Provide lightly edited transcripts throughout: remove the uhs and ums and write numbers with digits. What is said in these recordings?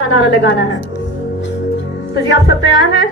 नारा लगाना है। तो जी आप सब तैयार हैं?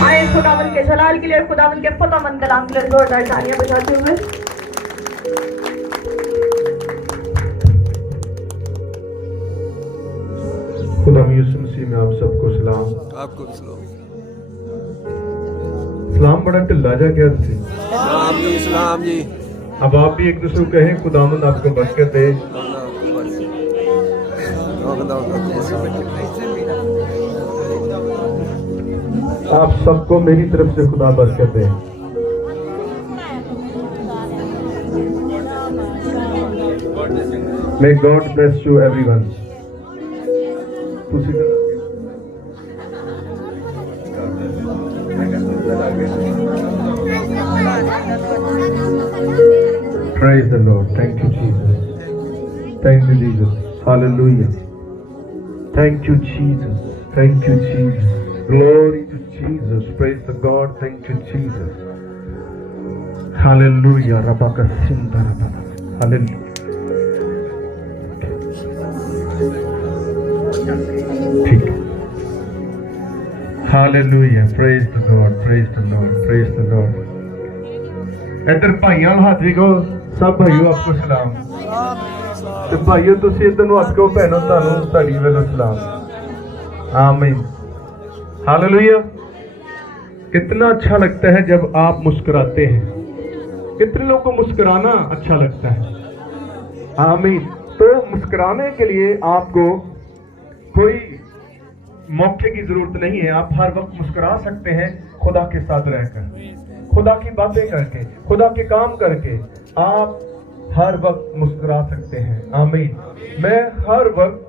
आए खुदावन के जलाल के लिए, खुदावन के फतहमंद कलाम के लिए जोरदार तालियां बजाते हुए खुदा यीशु मसीह में आप सबको सलाम। आपको भी सलाम। सलाम बड़ा ढिल्ला जा गया थी। सलाम जी, सलाम जी। अब आप भी एक दूसरे को कहें खुदावंद आपको बरकत दे। आप सबको मेरी तरफ से खुदा बरकत दे। May God bless you everyone. Praise the Lord. Thank you, Jesus. Thank you, Jesus. Hallelujah. Thank you, Jesus. Thank you, Jesus. Glory to Jesus. Praise the God. Thank you, Jesus. Hallelujah. Rabaka Sindara. Hallelujah. ठीक है। Hallelujah. Praise the Lord. Praise the Lord. Praise the Lord. इधर भाइयों हाथ विखो, सब भाइयों आपको सलाम। तो भाइयों तुसी इधर नु हाथ को भैनों तानू ताड़ी वेलो सलाम। आमीन। हालेलुया। कितना अच्छा लगता है जब आप मुस्कुराते हैं। कितने लोगों को मुस्कुराना अच्छा लगता है। आमीन। तो मुस्कुराने के लिए आपको कोई मौके की जरूरत नहीं है। आप हर वक्त मुस्कुरा सकते हैं खुदा के साथ रहकर, खुदा की बातें करके, खुदा के काम करके आप हर वक्त मुस्कुरा सकते हैं। आमीन। मैं हर वक्त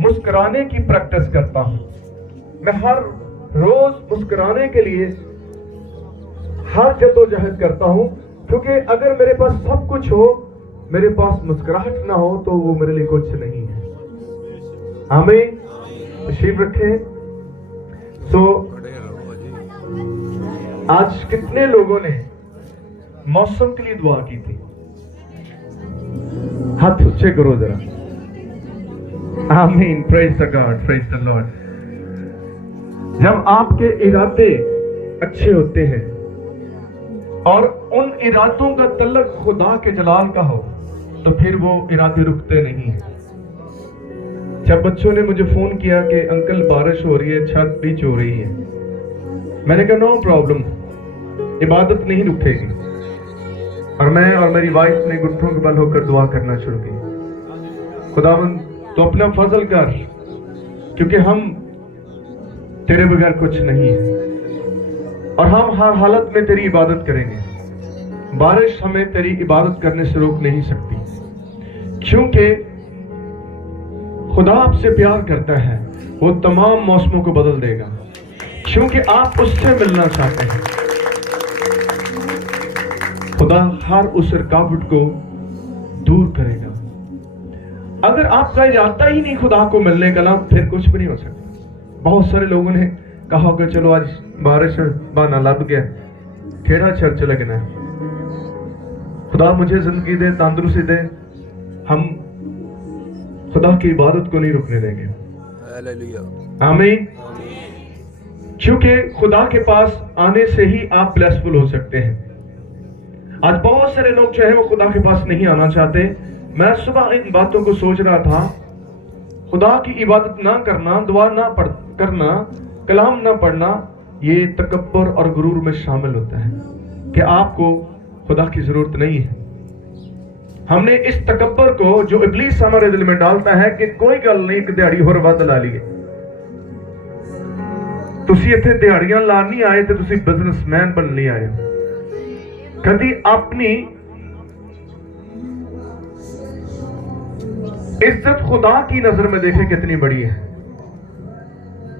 मुस्कुराने की प्रैक्टिस करता हूं। मैं हर रोज मुस्कुराने के लिए हर जद्दोजहद करता हूं, क्योंकि अगर मेरे पास सब कुछ हो, मेरे पास मुस्कुराहट ना हो तो वो मेरे लिए कुछ नहीं है। आमीन। तशरीफ रखें। आज कितने लोगों ने मौसम के लिए दुआ की थी? हाथ ऊंचे करो जरा। आमीन। Praise the God. Praise the Lord. जब आपके इरादे अच्छे होते हैं और उन इरादों का तल्लुक खुदा के जलाल का हो, तो फिर वो इरादे रुकते नहीं हैं। जब बच्चों ने मुझे फोन किया कि अंकल बारिश हो रही है, छत बीच हो रही है, मैंने कहा नो प्रॉब्लम, इबादत नहीं रुकेगी। और मैं और मेरी वाइफ ने घुटनों के बल होकर दुआ करना शुरू की। खुदावंद तो अपना फजल कर, क्योंकि हम तेरे बगैर कुछ नहीं है और हम हर हालत में तेरी इबादत करेंगे। बारिश हमें तेरी इबादत करने से रोक नहीं सकती, क्योंकि खुदा आपसे प्यार करता है। वो तमाम मौसमों को बदल देगा, क्योंकि आप उससे मिलना चाहते हैं। खुदा हर उस रुकावट को दूर करेगा। अगर आपका इरादा ही नहीं खुदा को मिलने का ना, फिर कुछ भी नहीं हो सकता। बहुत सारे लोगों ने कहा होगा चलो आज बारिश बहाना लग गया, केड़ा चर्च लगना है। खुदा मुझे जिंदगी दे, तंदुरुस्ती दे, हम खुदा की इबादत को नहीं रुकने देंगे। आमीन। क्योंकि खुदा के पास आने से ही आप ब्लेसफुल हो सकते हैं। आज बहुत सारे लोग जो है वो खुदा के पास नहीं आना चाहते। मैं सुबह इन बातों को सोच रहा था। खुदा की इबादत ना करना, दुआ ना करना, कलाम ना पढ़ना, ये तकब्बर और गुरूर में शामिल होता है कि आपको खुदा की जरूरत नहीं है। हमने इस तकब्बर को जो इब्लीस हमारे दिल में डालता है कि कोई गल नहीं, एक दिहाड़ी होर वध ला लीए। तुसी इत्थे दिहाड़ियां ला नहीं आए, तो तुसी बिजनेसमैन बन नहीं आए। कभी अपनी इज्जत खुदा की नजर में देखे कितनी बड़ी है,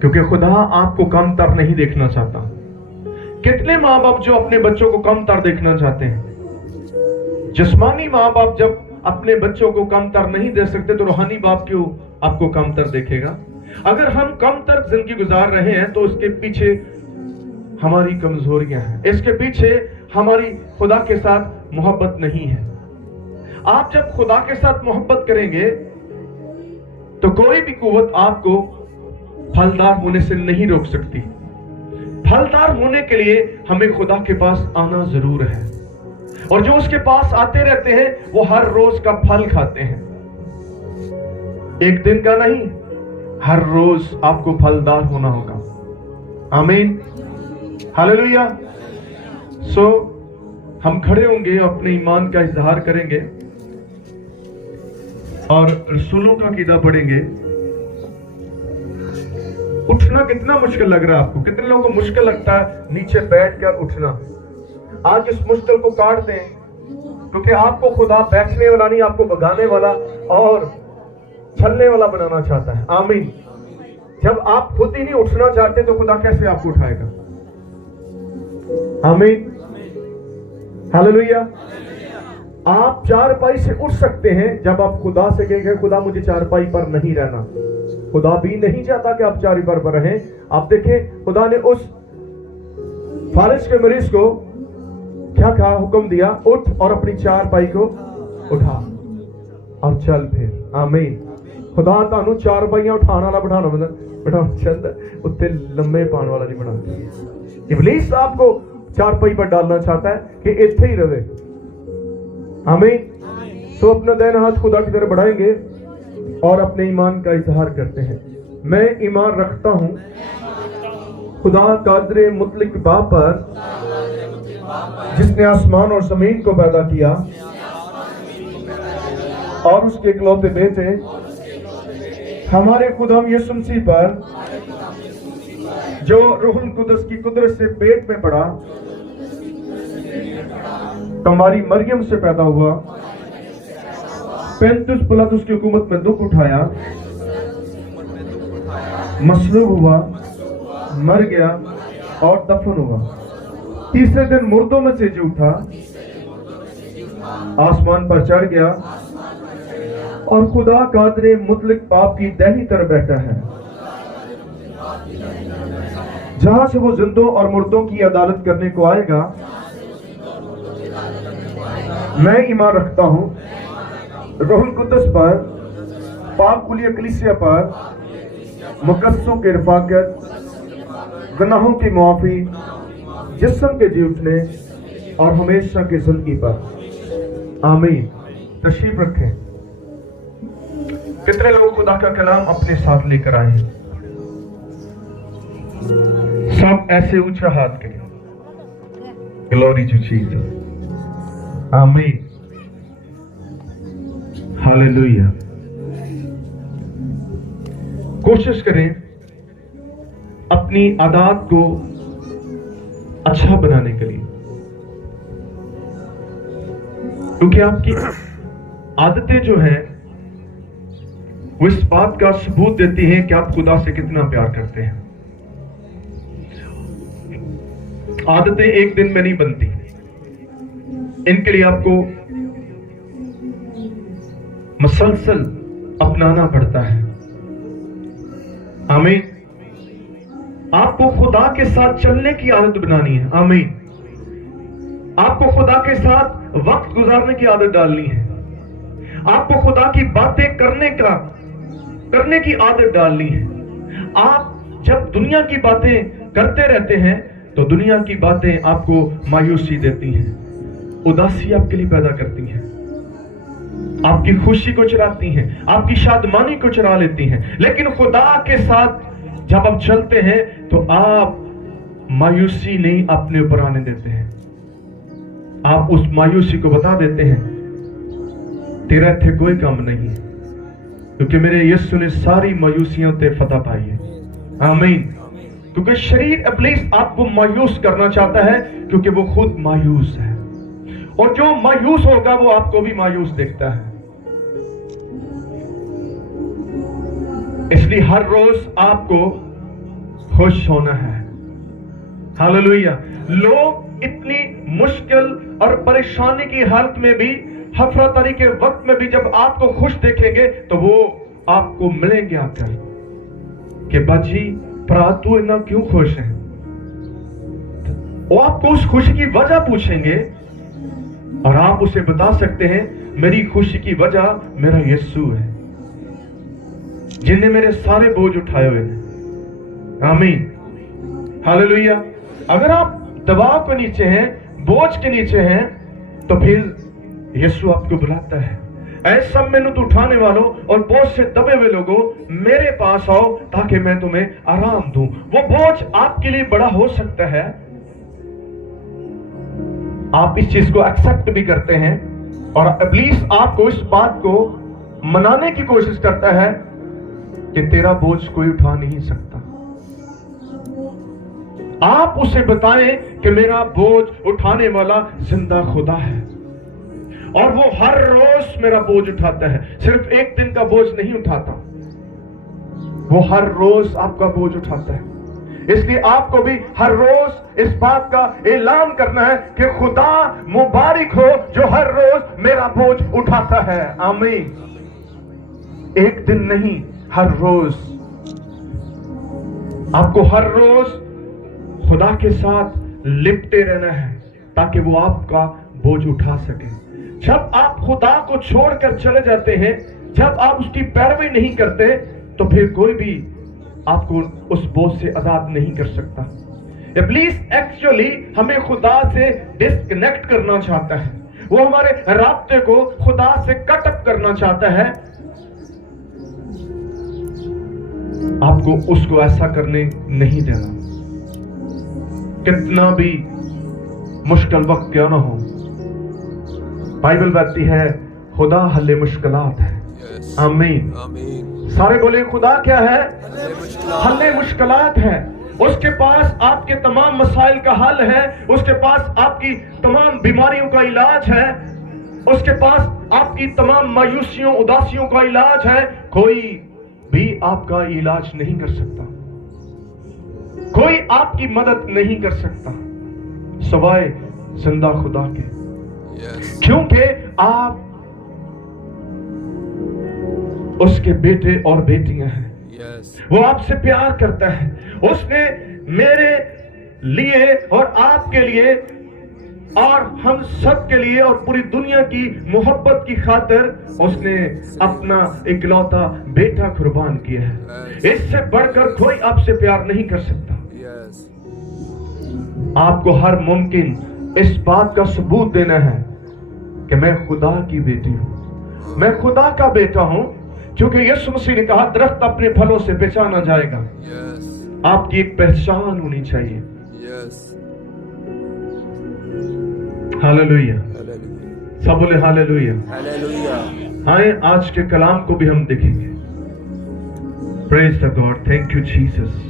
क्योंकि खुदा आपको कम तर नहीं देखना चाहता। कितने माँ बाप जो अपने बच्चों को कम तर देखना चाहते हैं। जिस्मानी माँ बाप जब अपने बच्चों को कमतर नहीं दे सकते तो रूहानी बाप क्यों आपको कमतर देखेगा? अगर हम कमतर जिंदगी गुजार रहे हैं तो उसके पीछे हमारी कमजोरियां हैं, इसके पीछे हमारी खुदा के साथ मोहब्बत नहीं है। आप जब खुदा के साथ मोहब्बत करेंगे तो कोई भी कुव्वत आपको फलदार होने से नहीं रोक सकती। फलदार होने के लिए हमें खुदा के पास आना जरूर है, और जो उसके पास आते रहते हैं वो हर रोज का फल खाते हैं, एक दिन का नहीं, हर रोज आपको फलदार होना होगा। आमीन, हालेलुया। सो हम खड़े होंगे, अपने ईमान का इजहार करेंगे और रसूलों का कीदा पढ़ेंगे। उठना कितना मुश्किल लग रहा है आपको? कितने लोगों को मुश्किल लगता है नीचे बैठकर उठना? आज इस मुश्किल को काट दें, क्योंकि आपको खुदा बैठने वाला नहीं, आपको भगाने वाला और चलने वाला बनाना चाहता है। आमीन। जब आप खुद ही नहीं उठना चाहते तो खुदा कैसे आपको उठाएगा? आमीन, हालेलुया। आप चारपाई से उठ सकते हैं जब आप खुदा से कहेंगे खुदा मुझे चारपाई पर नहीं रहना। खुदा भी नहीं चाहता कि आप चारपाई पर रहें। आप देखें, खुदा ने उस फारिस के मरीज को क्या कहा, हुक्म दिया, उठ और अपनी चारपाई को उठा और चल फिर। आमीन। खुदा तानू चारपाइयां उठाने वाला बिठाना चाहता, उत्ते लंबे पाने वाला नहीं बनाता। इब्लीस आपको चारपाई पर डालना चाहता है कि इत्थे ही रहे। आमीन। तो अपना दाहिना हाथ खुदा की तरफ बढ़ाएंगे और अपने ईमान का इजहार करते हैं। मैं ईमान रखता हूं खुदा कादिर मुतलक बाप पर, जिसने आसमान और जमीन को पैदा किया, और उसके इकलौते बेटे हमारे खुदा यीशु मसीह पर, जो रूहुल कुदस की कुदरत से पेट में पड़ा, हमारी मरियम से पैदा हुआ, 35 पिलातुस की हुकूमत में दुख उठाया, मसलूब हुआ, मर गया और दफन हुआ, तीसरे दिन मुर्दों में से जी उठा, आसमान पर चढ़ गया और खुदा कादिर मुतलक बाप की दाहिनी तरफ बैठा है, जहां से वो जिंदों और मुर्दों की अदालत करने को आएगा। मैं ईमान रखता हूं रूहुल कुदस पर, पाक कुलिया कलीसिया पर, मुकद्दसों के रफाकत, गुनाहों की मुआफी, जिस्म के जी उठने और हमेशा की जिंदगी पर। आमीन। तशरीफ रखें। कितने लोग खुदा का कलाम अपने साथ लेकर आए हैं? सब ऐसे ऊंचा हाथ करें। Glory to Jesus. Amen, hallelujah. कोशिश करें अपनी आदत को अच्छा बनाने के लिए, क्योंकि आपकी आदतें जो हैं वो इस बात का सबूत देती हैं कि आप खुदा से कितना प्यार करते हैं। आदतें एक दिन में नहीं बनती, इनके लिए आपको मसलसल अपनाना पड़ता है। आमीन। आपको खुदा के साथ चलने की आदत बनानी है। आमीन। आपको खुदा के साथ वक्त गुजारने की आदत डालनी है। आपको खुदा की बातें करने की आदत डालनी है। आप जब दुनिया की बातें करते रहते हैं तो दुनिया की बातें आपको मायूसी देती हैं, उदासी आपके लिए पैदा करती हैं, आपकी खुशी को चुराती हैं, आपकी शादमानी को चुरा लेती हैं। लेकिन खुदा के साथ जब आप चलते हैं तो आप मायूसी नहीं अपने ऊपर आने देते हैं। आप उस मायूसी को बता देते हैं तेरा इत्थे कोई काम नहीं है, क्योंकि मेरे यीशु ने सारी मायूसियों ते फतह पाई है। आमीन। क्योंकि शरीर इब्लीस आपको मायूस करना चाहता है, क्योंकि वो खुद मायूस है, और जो मायूस होगा वो आपको भी मायूस देखता है। इसलिए हर रोज आपको खुश होना है। हालेलुया। लोग इतनी मुश्किल और परेशानी की हालत में भी हफरातरी के वक्त में भी जब आपको खुश देखेंगे तो वो आपको मिलेंगे आकर कि बाजी भरा तू इतना क्यों खुश है। वो आपको उस खुशी की वजह पूछेंगे और आप उसे बता सकते हैं मेरी खुशी की वजह मेरा यीशु है जिन्हें मेरे सारे बोझ उठाए हुए हैं। आमीन, हालेलुया। अगर आप दबाव के नीचे हैं, बोझ के नीचे हैं, तो फिर यीशु आपको बुलाता है, ऐ सब मेहनत उठाने वालों और बोझ से दबे हुए लोगों मेरे पास आओ ताकि मैं तुम्हें आराम दूं। वो बोझ आपके लिए बड़ा हो सकता है, आप इस चीज को एक्सेप्ट भी करते हैं और इब्लीस आपको इस बात को मनाने की कोशिश करता है कि तेरा बोझ कोई उठा नहीं सकता। आप उसे बताएं कि मेरा बोझ उठाने वाला जिंदा खुदा है और वो हर रोज मेरा बोझ उठाता है, सिर्फ एक दिन का बोझ नहीं उठाता, वो हर रोज आपका बोझ उठाता है। इसलिए आपको भी हर रोज इस बात का ऐलान करना है कि खुदा मुबारक हो जो हर रोज मेरा बोझ उठाता है। आमीन। एक दिन नहीं, हर रोज। आपको हर रोज खुदा के साथ लिपटे रहना है ताकि वो आपका बोझ उठा सके। जब आप खुदा को छोड़कर चले जाते हैं, जब आप उसकी पैरवी नहीं करते, तो फिर कोई भी आपको उस बोझ से आजाद नहीं कर सकता। इब्लीस एक्चुअली हमें खुदा से डिस्कनेक्ट करना चाहता है, वो हमारे राब्ते को खुदा से कट अप करना चाहता है। आपको उसको ऐसा करने नहीं देना, कितना भी मुश्किल वक्त क्यों ना हो। बाइबल कहती है खुदा हल्ले मुश्किलात है। आमीन, आमीन। सारे बोले खुदा क्या है? हल्ले हल्ले मुश्किलात है। उसके पास आपके तमाम मसाइल का हल है, उसके पास आपकी तमाम बीमारियों का इलाज है, उसके पास आपकी तमाम मायूसियों उदासियों का इलाज है। कोई भी आपका इलाज नहीं कर सकता, कोई आपकी मदद नहीं कर सकता सवाए जिंदा खुदा के, क्योंकि आप उसके बेटे और बेटियां हैं। वो आपसे प्यार करता है। उसने मेरे लिए और आपके लिए और हम सब के लिए और पूरी दुनिया की मोहब्बत की खातिर उसने अपना इकलौता बेटा कुर्बान किया है। इससे बढ़कर कोई आपसे प्यार नहीं कर सकता। आपको हर मुमकिन इस बात का सबूत देना है कि मैं खुदा की बेटी हूं, मैं खुदा का बेटा हूं, क्योंकि यीशु मसीह ने कहा दरख्त अपने फलों से पहचाना जाएगा। आपकी एक पहचान होनी चाहिए। हालेलुया, सब बोले हालेलुया। आए आज के कलाम को भी हम देखेंगे। Praise the God, thank you Jesus.